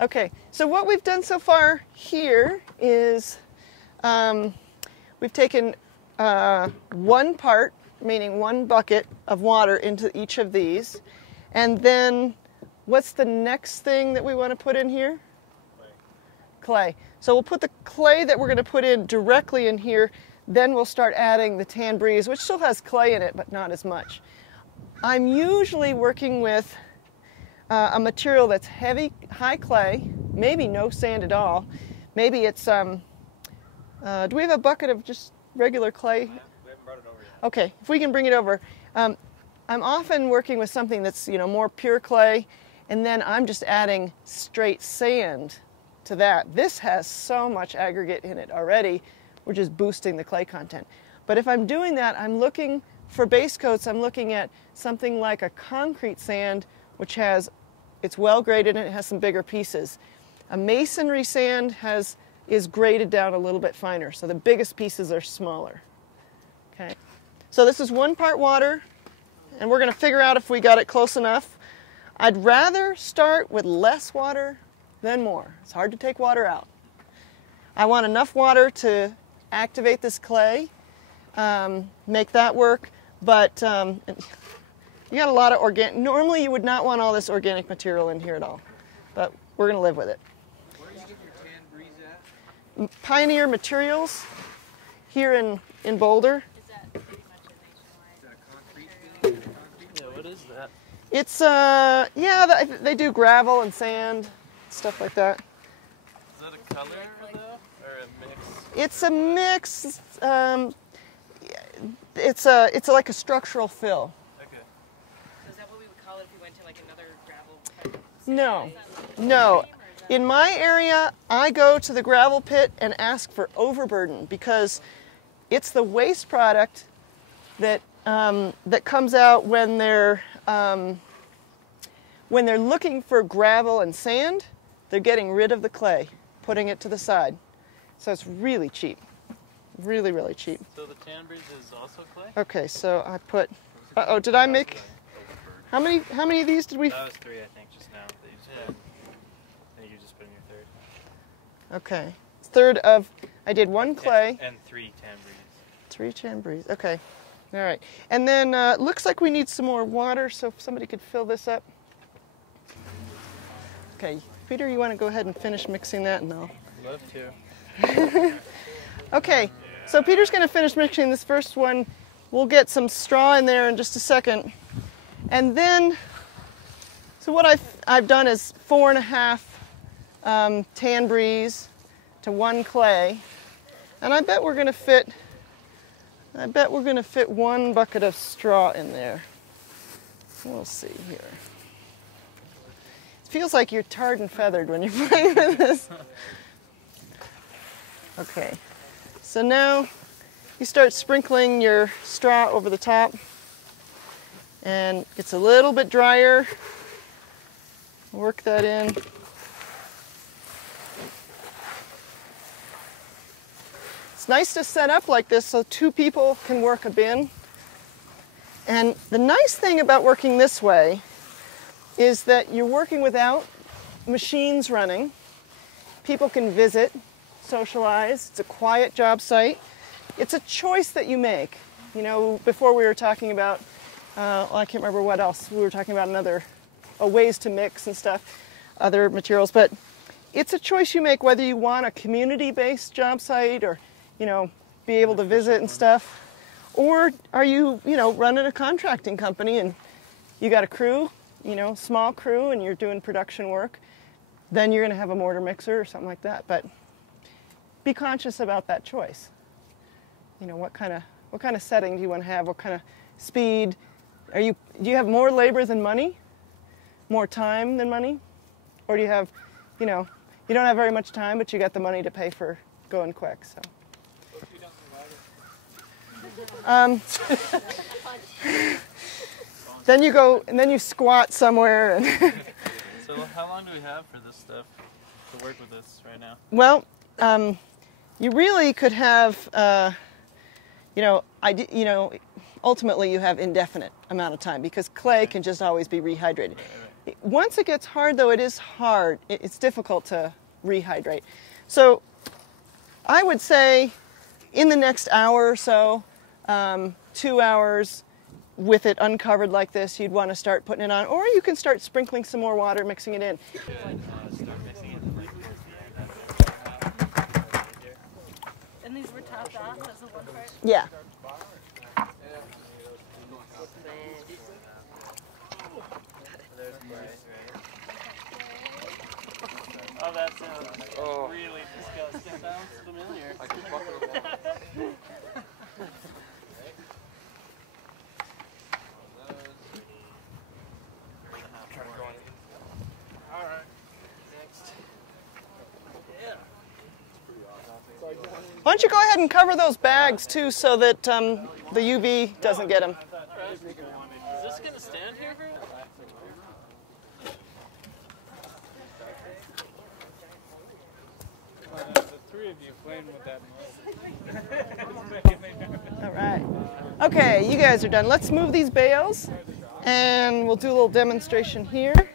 Okay, so what we've done so far here is we've taken 1 part, meaning 1 bucket of water into each of these. And then what's the next thing that we want to put in here? Clay. So we'll put the clay that we're going to put in directly in here. Then we'll start adding the tan breeze, which still has clay in it, but not as much. I'm usually working with a material that's heavy, high clay, maybe no sand at all. Maybe it's, do we have a bucket of just regular clay? We haven't brought it over yet. Okay, if we can bring it over. I'm often working with something that's, more pure clay, and then I'm just adding straight sand to that. This has so much aggregate in it already, we're just boosting the clay content. But if I'm doing that, I'm looking, for base coats, I'm looking at something like a concrete sand, which has, it's well graded and it has some bigger pieces. A masonry sand is graded down a little bit finer, so the biggest pieces are smaller. Okay, so this is 1 part water, and we're going to figure out if we got it close enough. I'd rather start with less water than more. It's hard to take water out. I want enough water to activate this clay, make that work, but you got a lot of organic. Normally you would not want all this organic material in here at all, but we're going to live with it. Where do you get your tan breeze at? Pioneer Materials here in Boulder. Is that pretty much a nationwide? Is that a concrete thing? Yeah, what is that? It's, yeah, they do gravel and sand, stuff like that. Is that a color though, or a mix? It's a mix. It's like a structural fill. Okay. So is that what we would call it if we went to like another gravel pit? No, Is that no. or is that- In my area, I go to the gravel pit and ask for overburden because it's the waste product that that comes out when they're looking for gravel and sand. They're getting rid of the clay, putting it to the side. So it's really cheap, really, really cheap. So the tan breeze is also clay? Okay, so I put. Uh-oh, did I make? How many of these did we? That was 3, I think, just now. That you said. I think you just put in your 3rd. Okay, third of. I did 1 clay. And 3 tan breeze. 3 tan breeze. Okay, all right. And then looks like we need some more water. So if somebody could fill this up. Okay, Peter, you want to go ahead and finish mixing that, and I'll. Love to. Okay, so Peter's going to finish mixing this first one. We'll get some straw in there in just a second. And then, so what I've done is 4.5 tan breeze to 1 clay. And I bet we're going to fit 1 bucket of straw in there. We'll see here. It feels like you're tarred and feathered when you're playing with this. Okay, so now you start sprinkling your straw over the top, and it's a little bit drier. Work that in. It's nice to set up like this so 2 people can work a bin. And the nice thing about working this way is that you're working without machines running. People can visit, socialize. It's a quiet job site. It's a choice that you make. You know, before we were talking about, I can't remember what else. We were talking about ways to mix and stuff, other materials. But it's a choice you make whether you want a community-based job site or, be able to visit and stuff. Or are you, running a contracting company and you got a crew, small crew, and you're doing production work. Then you're going to have a mortar mixer or something like that. But be conscious about that choice. What kind of setting do you want to have? What kind of speed? Do you have more labor than money? More time than money? Or do you have, you don't have very much time, but you got the money to pay for going quick, so. Then you go, and then you squat somewhere. And So how long do we have for this stuff to work with this right now? Well, you really could have, ultimately you have indefinite amount of time because clay can just always be rehydrated. Once it gets hard, though, it is hard. It's difficult to rehydrate. So I would say in the next hour or so, 2 hours, with it uncovered like this, you'd want to start putting it on. Or you can start sprinkling some more water, mixing it in. And these were topped off as the one part? Yeah. Oh, that sounds really disgusting. Sounds familiar. I can fuck with that. Alright. Next. Yeah. Why don't you go ahead and cover those bags, too, so that the UV doesn't get them. Is this going to stand here for the three of you playing with that noise. All right. Okay, you guys are done. Let's move these bales, and we'll do a little demonstration here.